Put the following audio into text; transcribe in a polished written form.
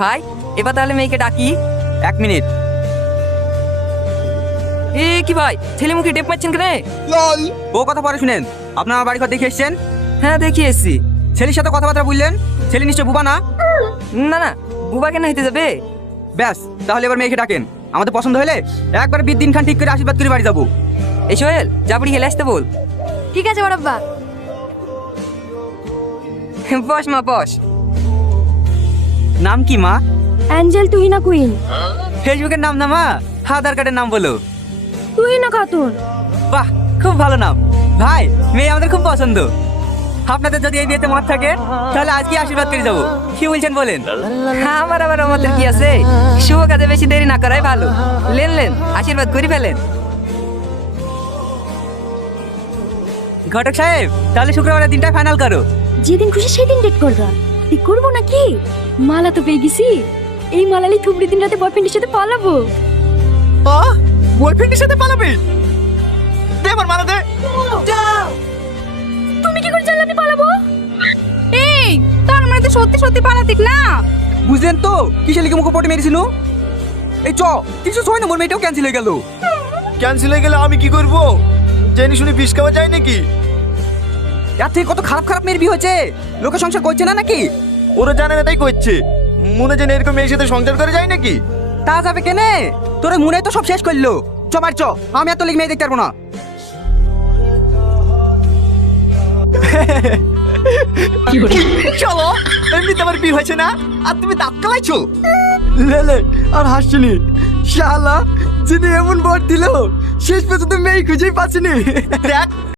ভাই এবার তাহলে মেয়েকে ডাকি। 1 মিনিট। কি ভাই ছেলে মুখে টেপ মারছেন কেন? ও কথা পরে শুনেন, আপনার আমার বাড়ি ঘর দেখে এসছেন? হ্যাঁ দেখি এসছি। ছেলের সাথে কথাবার্তা বললেন? ছেলে নিশ্চয় বুবা না? না না, বুবা কেন হইতে যাবে? ব্যাস, তাহলে এবার মেয়েকে ডাকেন। আমাদের পছন্দ হলে একবার বিদ দিন খান ঠিক করে আশীর্বাদ করে বাড়ি যাবো। এই সোহেল জাবড়ি খেলে আসতে বল। ঠিক আছে বড়াব্বা। বস মা বস। নাম কি মা? Angel Tuhina queen. ফেসবুকের নাম না মা, আধার কার্ডের নাম বলো। তুহিনা খাতুন। বাহ, খুব ভালো নাম। ভাই মেয়ে আমাদের খুব পছন্দ। আপনাদের যদি এই বিয়েতে মত থাকে তাহলে আজকে আশীর্বাদ করে যাবো। কি বলছেন বলেন? আমার আবার আমাদের কি আছে, শুভ কাজে বেশি দেরি না করাই ভালো। লেন লেন আশীর্বাদ করে ফেলেন। ঘটক সাহেব, তাহলে শুক্রবারের দিনটা ফাইনাল করো। যেদিন খুশি সেদিন ডেট করবা। ঠিক করবো নাকি? মালা তো পেয়ে গেছি। এই মালালি থুবড়ি দিন রাতে বয়ফ্রেন্ডের সাথে পালাবো। বয়ফ্রেন্ডের সাথে পালাবে? দে আমার মালা দে। তুমি কি করে জানলে আমি পালাবো? এই তার মানে তো সত্যি সত্যি পালাতিক না? বুঝলেন তো কিসে লিখে মুখে পটে মেরেছিল? এই চ 306 নম্বর মেয়েটাও ক্যান্সেল হয়ে গেল। ক্যান্সেল হয়ে গেলে আমি কি করব? জেনে শুনে বিষ খাওয়া যায় নাকি? এর থেকে কত খারাপ খারাপ মেয়ের বিয়ে হয়েছে, লোকে সংসার করছে না নাকি? ওরা জানে না তাই করছে। মনে জেনে এরকম মেয়ের সাথে সংসার করে যায় নাকি? তা যাবে কেনে? তোর মনে তো সব শেষ করলো। চ মার চ, আমি এত লিখ মেয়ে দেখতে পারবো না। চলো, এমনিতে আমার বিয়ে হয়েছে না আর তুমি দাঁত কালাইছো। লেলে আর হাসছিনি শালা, যিনি এমন বর দিল শেষ পর্যন্ত মেয়ে খুঁজেই পাচ্ছিনি। দেখ